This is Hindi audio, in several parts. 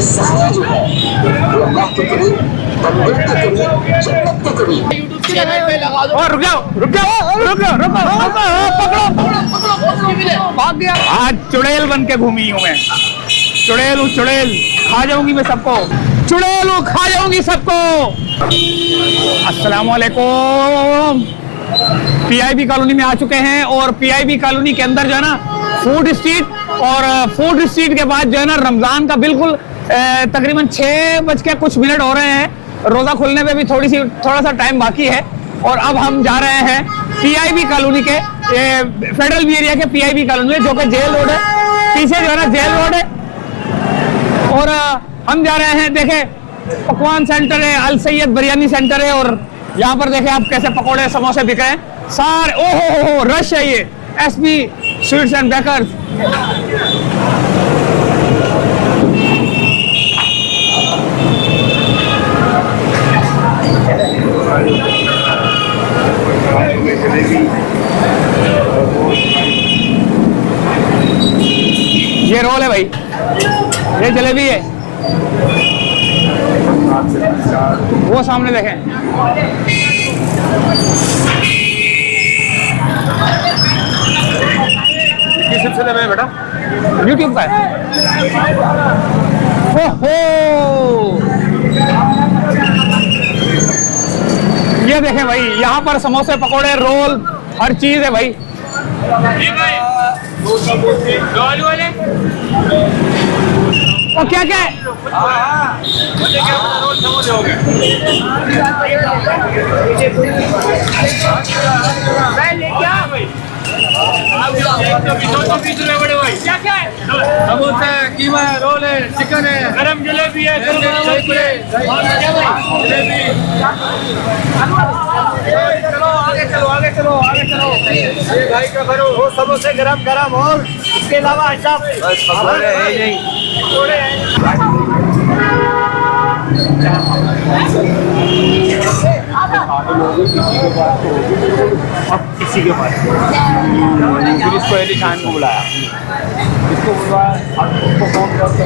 कि सफाई जो है वो अल्लाह के करीब, बंदर के करीब, जन्नत के करीब। यूट्यूब चैनल पे लगा दो। और रुक जाओ रुक जाओ रुक जाओ रुको पकड़ो भाग गया। आज चुड़ैल बन के घूमी हूँ मैं, चुड़ैल हूँ चुड़ैल, खा जाऊंगी मैं सबको, चुड़ैल हूँ खा जाऊंगी सबको। अस्सलाम वालेकुम। पीआईबी कॉलोनी में आ चुके हैं और पीआईबी कॉलोनी के अंदर जो है ना फूड स्ट्रीट, और फूड स्ट्रीट के बाद जो है ना रमजान का बिल्कुल तकरीबन 6:कुछ हो रहे हैं, रोजा खुलने पे भी थोड़ा सा टाइम बाकी है। और अब हम जा रहे हैं पीआईबी कॉलोनी के फेडरल बी एरिया के पीआईबी कॉलोनी जो कि जेल रोड है, पीछे जो है ना जेल रोड है। और हम जा रहे हैं, देखे पकवान सेंटर है, अल सैयद बिरयानी सेंटर है, और यहाँ पर देखे आप कैसे पकौड़े समोसे बिक रहे हैं सारे। ओहो रश है ये एसपी स्वीट्स एंड बेकर्स। ये रोल है भाई, ये जलेबी है, वो सामने देखें। किस सिलसिले में बेटा? यूट्यूब का है। हो ये देखें भाई, यहाँ पर समोसे पकोड़े रोल हर चीज है भाई। रोल वाले और क्या क्या है? रोल समोसे हो गए। क्या क्या है? समोसा, कीमा, रोल है, चिकन है, गरम जलेबी है, आगे चलो। ये भाई का करो, वो समोसे गरम गरम, और इसके अलावा किसी के पास फिर इसको एली खान को बुलाया, इसको बुलवाया, उसको फोन करते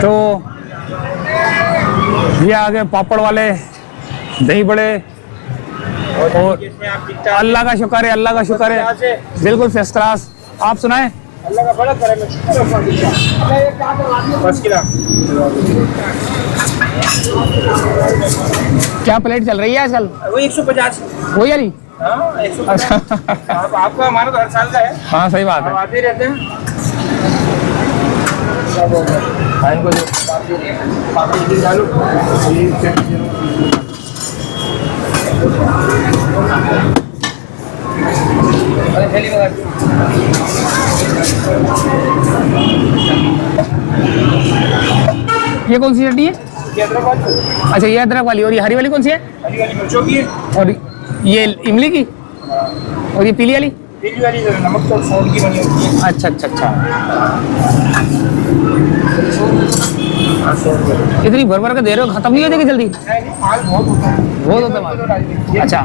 तो ये आगे पापड़ वाले, दही बड़े, और अल्लाह का शुक्र है, अल्लाह का शुक्र है, बिल्कुल फर्स्ट क्लास। आप सुनाएं? अल्लाह का बड़ा करे। क्या प्लेट चल रही है आजकल? वो 150 वही वाली। अच्छा आपका हमारा तो हर साल का है। हाँ सही बात है, आते रहते हैं। ये कौन सी चटनी है? अच्छा ये अदरक वाली, और ये हरी वाली कौन सी है? हरी वाली मिर्चों की है, और ये इमली की, और ये पीली वाली नमक तो सौंठ की बनी होती है। अच्छा। इतनी भर के दे रहे हो, खत्म नहीं हो जाएगी जल्दी? बहुत होता है। अच्छा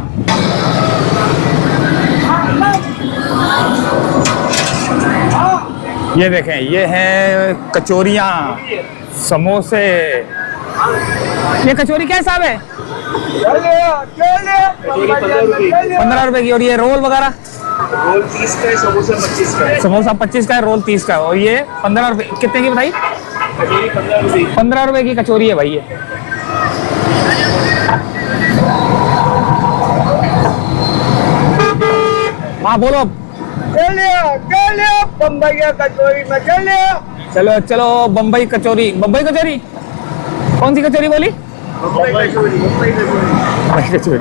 ये देखें, ये है कचौरियाँ, समोसे। ये कचौरी क्या हिसाब है? 15 रुपए की। और ये रोल वगैरह? रोल 30 का है, समोसा 25 का है। समोसा 25 का है, रोल 30 का है, और ये 15 रुपए। कितने की बताई? 15 रुपए की कचौरी है भाई ये। हाँ बोलो। बम्बई कचौरी में चलो बम्बई कचौरी। बम्बई कचौरी कौन सी कचौरी बोली? बम्बई कचौरी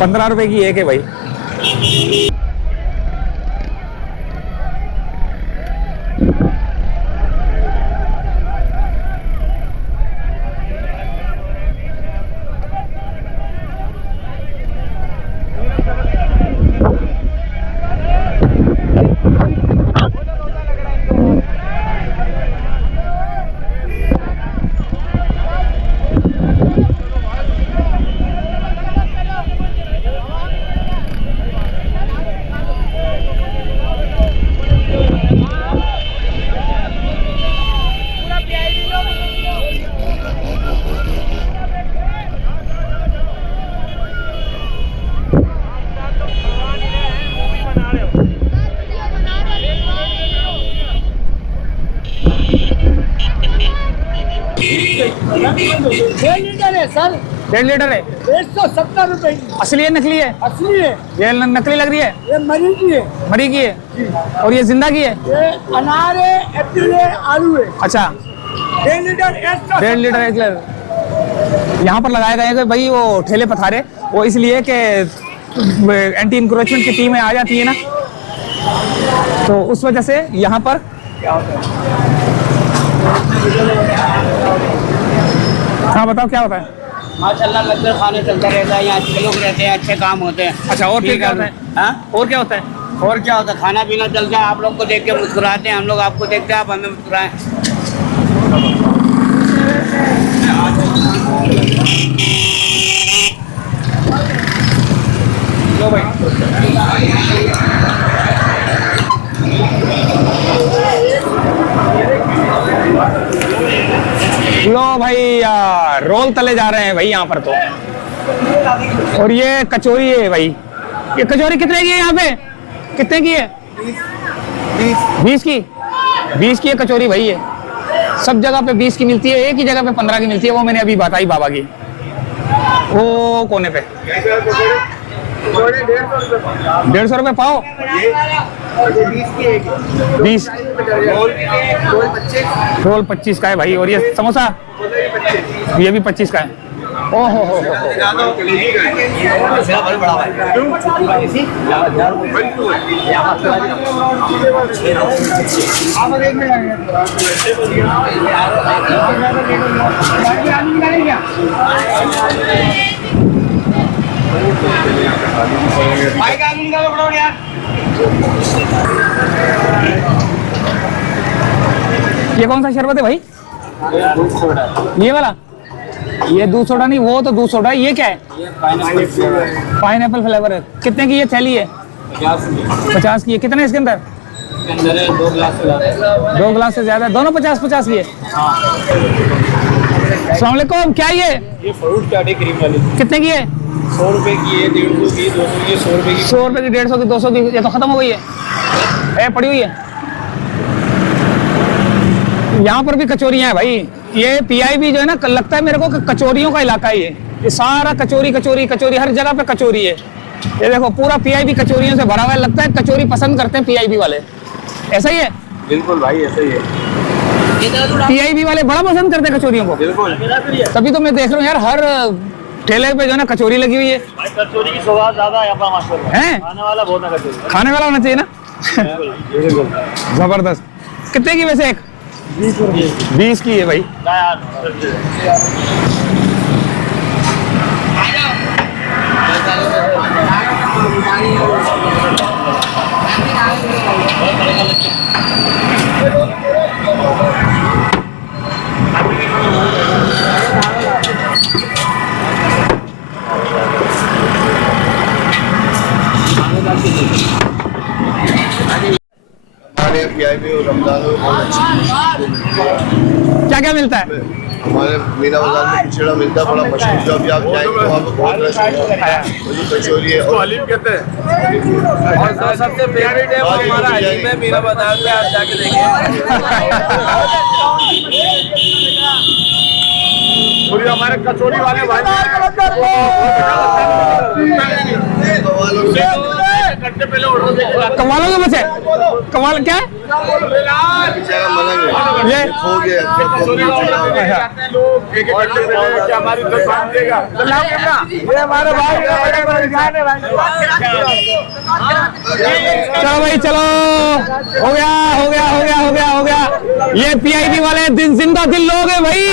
15 रुपए की एक है भाई। सर, 1.5 लीटर है। 170 रुपए की। असली है नकली है? असली है। ये नकली लग रही है? ये मरी की है। मरी की है? और ये जिंदा की है? ये अनार है, एप्पल है, आलू है। अच्छा, 1.5 लीटर 1.5 लीटर 1 लीटर। यहाँ पर लगाए गए हैं कि भाई वो ठेले पथारे, वो इसलिए कि एंटी इंक्रोचमेंट की टीमें आ जाती है ना, तो उस वजह से यहाँ पर हाँ बताओ क्या होता है? माशाल्लाह लंगर खाने चलता रहता है, यहाँ अच्छे लोग रहते हैं, अच्छे काम होते हैं। अच्छा, और फिर ठीक क्या होता है? हाँ? और क्या होता है? और क्या होता है, खाना पीना चलता है, आप लोग को देख के मुस्कुराते हैं, हम लोग आपको देखते हैं, आप हमें मुस्कुराएं। लो भाई, लो भाई यार, रोल तले जा रहे हैं भाई यहाँ पर तो। और ये कचौरी है भाई, ये कचौरी कितने की है यहाँ पे? कितने की है? 20 की? 20 की है कचौरी भाई। ये सब जगह पे 20 की मिलती है, एक ही जगह पे 15 की मिलती है, वो मैंने अभी बताई बाबा की, वो कोने पे 150 रुपये पाओ। 20 रोल 25 का है भाई। और ये समोसा ये भी 25 का है। ओहो हो ये कौन सा शरबत है भाई? ये वाला? ये दूध सोडा नहीं, वो तो दूध सोडा है। ये क्या है? पाइनएप्पल फ्लेवर है। कितने की ये थैली है? 50 की है। कितने इसके अंदर? 2 गिलास से ज्यादा। दोनों 50-50 की है। अस्सलाम वालेकुम। क्या ये फ्रूट चाट है क्रीम वाली, कितने की है? 100 रुपए की है, 150 की, 200 की, 100 रुपए की। 100 रुपए की, 150 की, 200 की। ये तो खत्म हो गई है, पड़ी हुई है। यहाँ पर भी कचौरियाँ हैं भाई। ये पीआईबी जो है ना, लगता है मेरे को कि कचौरियों का इलाका है ये सारा कचौरी कचौरी कचौरी, हर जगह पे कचौरी है। ये देखो पूरा पीआईबी कचौरियों से भरा हुआ है। लगता है कचौरी पसंद करते हैं पीआईबी वाले, ऐसा ही है? बिल्कुल भाई, ऐसा ही है। पीआईबी वाले बड़ा पसंद करते हैं कचौरियों को। बिल्कुल, तभी तो मैं देख रहा हूँ यार, हर ठेले पे जो है ना कचौरी लगी हुई है। कचौरी की स्वाद ज्यादा है माशाल्लाह। हैं? खाने वाला बहुत है कचौरी। खाने वाला होना चाहिए ना। जबरदस्त। कितने की वैसे? एक 20 की है भाई। हमारे पीआईबी और रमजान में बहुत अच्छी क्या क्या मिलता है? हमारे मीना बाजार में खिचड़ा मिलता है, बड़ा मशहूर। जो अभी आप जाएंगे तो वहाँ पे बहुत रश होगा। वही कचौरी है और हलीम कहते हैं, और सबसे फेवरेट है वो हमारा हलीम है मीना बाजार पे, आप जाके देखिए। और ये हमारे कचौरी वाले भाई कमालों के बच्चे, कमाल क्या है? बेचारा मलंग है, ये खो गया। हमारी दुकान देगा। ये हमारे भाई चलो भाई चलो, हो गया हो गया हो गया हो गया हो गया। ये पीआईबी वाले दिन जिंदा दिल लोग हैं भाई,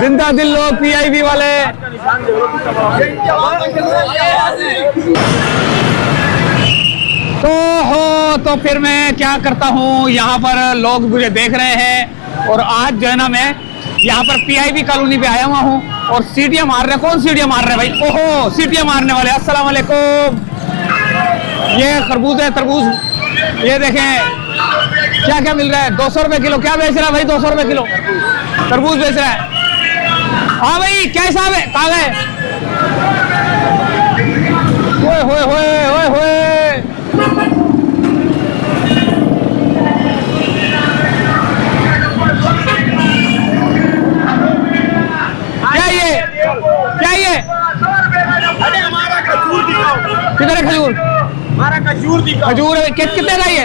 जिंदा दिल लोग पीआईबी वाले। तो फिर मैं क्या करता हूँ, यहाँ पर लोग मुझे देख रहे हैं और आज जो है ना मैं यहाँ पर पीआईबी कॉलोनी पे आया हुआ हूँ और सीटियाँ मार रहे। कौन सीटियाँ मार रहे भाई? ओहो, सीटियाँ मारने वाले। अस्सलाम वालेकुम। ये खरबूज है, तरबूज, ये देखें क्या क्या मिल रहा है। 200 रुपए किलो। क्या बेच रहा है भाई? 200 रुपए किलो तरबूज बेच रहा है। हाँ भाई, क्या हिसाब है? कहाँ गए? ओए होए होए ओए होए। क्या ये अरे हमारा खजूर दिखाओ, किधर है खजूर? हमारा खजूर दिखाओ। खजूर कितने का ये?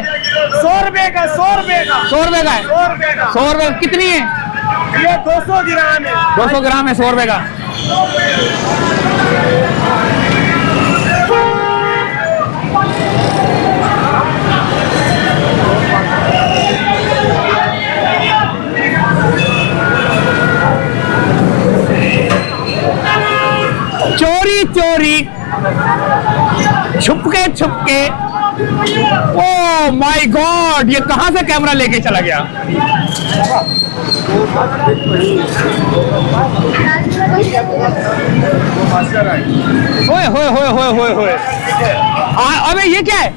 100 रुपए का, 100 रुपए का, 100 रुपए का है। 100 रुपए का। 100 रुपए कितनी है? ये 200 ग्राम है। 200 ग्राम है, 100 रुपए का। चोरी चोरी छुपके छुपके, ओ माय गॉड, ये कहां से कैमरा लेके चला गया? होए होए होए होए होए होए, अबे ये क्या है?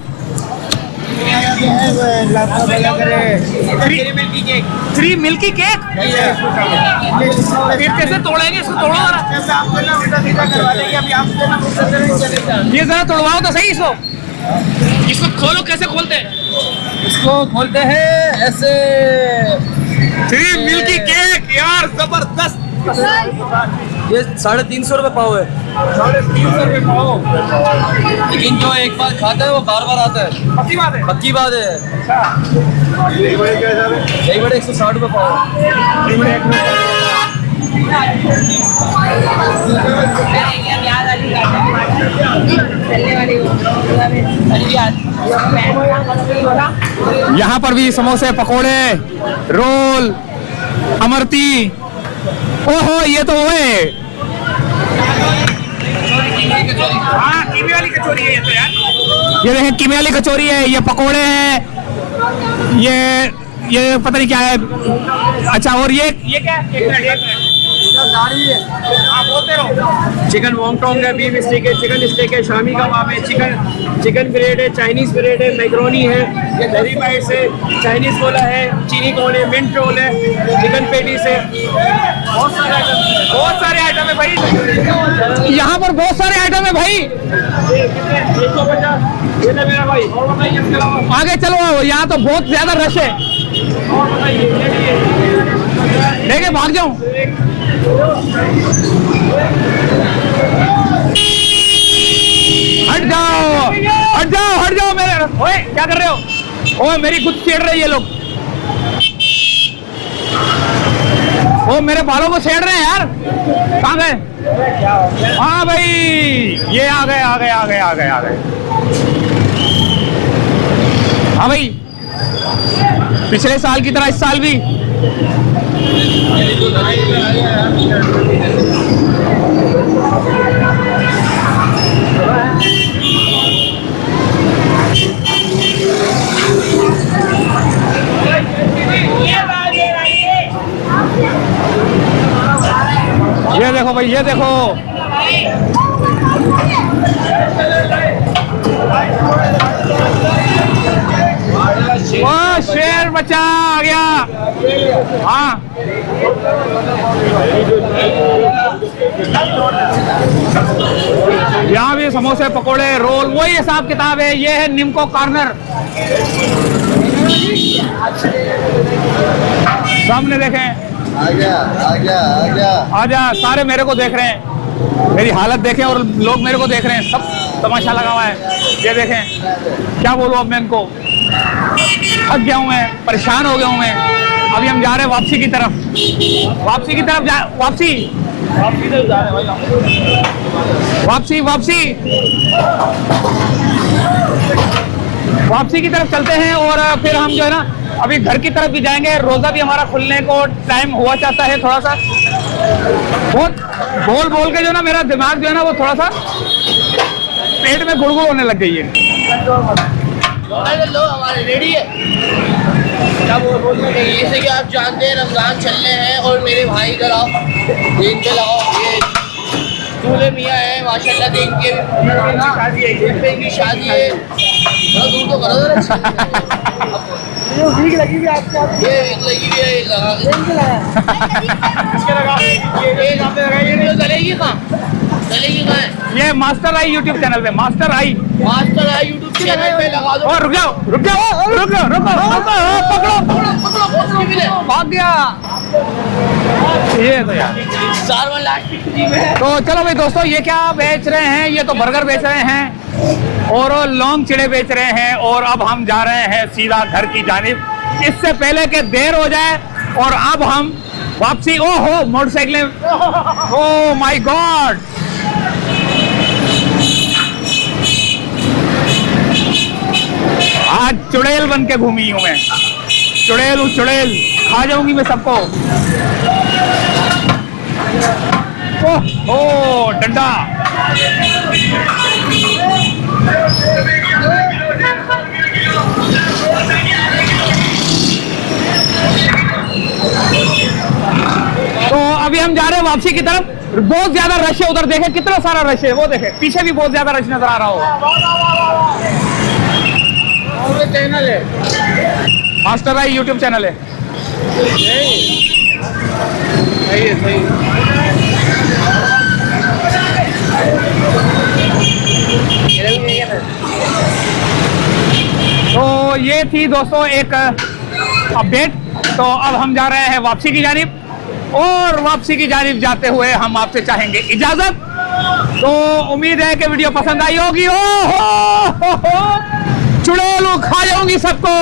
Three milky cake. फिर कैसे तोड़ेंगे इसको? तोड़ो जरा, ये जरा तोड़वाओ तो सही इसको। इसको खोलो, कैसे खोलते हैं? इसको खोलते हैं ऐसे। 3 मिल्की केक यार, जबरदस्त। ये 350 रुपए पाव है। 350 रुपए पाओ। लेकिन जो एक बार खाता है वो बार बार आता है। पक्की बात है। पक्की बात है। यही बड़े 160 रुपए पाव है। यहाँ पर भी समोसे, पकोड़े, रोल, अमरती। ओहो, ये तो वो है। हाँ, कीमे वाली कचौरी है ये तो यार। ये देखें, कीमे वाली कचौरी है, ये पकोड़े हैं, ये पता नहीं क्या है। अच्छा, और ये क्या है? दाढ़ी है। आप बोलते रहो। चिकन वॉन्गटॉन्ग है, बीफ स्टेक है, चिकन स्टेक है, शामी कबाब है, चिकन ब्रेड है, चाइनीज ब्रेड है, मैक्रोनी है, दही बाइट्स है, चाइनीज कोला है, चीनी कोन है, मिंट रोल है, चिकन पेटीज है। बहुत सारे आइटम है भाई। यहाँ पर बहुत सारे आइटम है भाई। 150 ये मेरा भाई। और बताइए इसके अलावा। आगे चलो, यहाँ तो बहुत ज्यादा रश है। और बताइए देखे, भाग जाऊं। हट जाओ, हट जाओ, हट जाओ मेरे। ओए, क्या कर रहे हो? ओए, मेरी खुद छेड़ रहे हैं ये लोग। ओ, मेरे बालों को छेड़ रहे हैं यार। कहाँ गए? हाँ भाई, ये आ गए, आ गए, आ गए, आ गए, आ गए। हाँ भाई, पिछले साल की तरह इस साल भी। ये देखो भाई, ये देखो। ओ, शेर बच्चा आ गया। हाँ, यहाँ भी समोसे, पकोड़े, रोल, वही हिसाब किताब है। ये है निम्को कॉर्नर। सामने देखें। आजा, सारे मेरे को देख रहे हैं। मेरी हालत देखें और लोग मेरे को देख रहे हैं। सब तमाशा लगा हुआ है। ये देखें, क्या बोलूं अब मैं इनको। थक गया हूं मैं, परेशान हो गया हूं मैं। अभी हम जा रहे हैं वापसी की तरफ। वापसी की तरफ वापसी की तरफ चलते हैं। और फिर हम जो है ना, अभी घर की तरफ भी जाएंगे। रोजा भी हमारा खुलने को टाइम हुआ चाहता है। थोड़ा सा बहुत बोल के जो ना, मेरा दिमाग जो है ना, वो थोड़ा सा पेट में गुड़गुड़ होने लग गई है। लो हमारे रेडी है। क्या बोलने नहीं, जैसे कि आप जानते हैं रमजान चल रहे हैं और मेरे भाई इधर आओ, दिन पे लगाओ। ये दूल्हे मियाँ है माशाल्लाह, दिन के की शादी है। दूर तो करो। ये वीक लगी हुई है आपको। ये लगी हुई है, लगा ये चलेगी कहाँ? चलेगी कहाँ है? ये मास्टर आई यूट्यूब चैनल पे। मास्टर आई यूट्यूब चैनल पे लगा दो। और रुक जाओ, रुक जाओ, रुको, रुको, रुको, पकड़ो, पकड़ो, पकड़ो, भाग गया। ये तो यार सारवन लास्ट जी में तो चलो भाई दोस्तों, ये क्या बेच रहे हैं? ये तो बर्गर बेच रहे हैं और लौंग चिड़े बेच रहे हैं। और अब हम जा रहे हैं सीधा घर की जानिब, इससे पहले कि देर हो जाए। और अब हम वापसी, ओहो मोटरसाइकिलें, ओह माय गॉड, आज चुड़ैल बन के घूमी हूं मैं, चुड़ैल हूं चुड़ैल, खा जाऊंगी मैं सबको। ओह डंडा, तो अभी हम जा रहे हैं वापसी की तरफ। बहुत ज्यादा रश है उधर, देखे कितना सारा रश है, वो देखे पीछे भी बहुत ज्यादा रश नजर आ रहा होगा। चैनल है, मास्टर भाई यूट्यूब चैनल है। सही है सही। तो ये थी दोस्तों एक अपडेट। तो अब हम जा रहे हैं वापसी की जानिब, और वापसी की जानिब जाते हुए हम आपसे चाहेंगे इजाजत। तो उम्मीद है कि वीडियो पसंद आई होगी। चुड़ैल खा जाऊंगी सबको,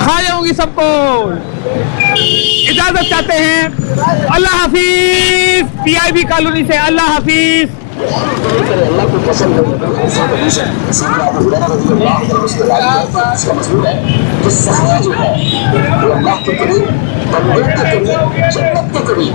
खा जाऊंगी सबको। इजाजत चाहते हैं, अल्लाह हाफिज। पीआईबी कॉलोनी से अल्लाह हाफिज। अल्लाह को पसंद नहीं, ऐसा हदीस है। इसीलिए अबू हुरैरा रज़ियल्लाहु अन्हु उसके रावी है, इसका मज़मून है कि सफ़र जो है वो अल्लाह के करीब, बंदे के करीब, जन्नत के करीब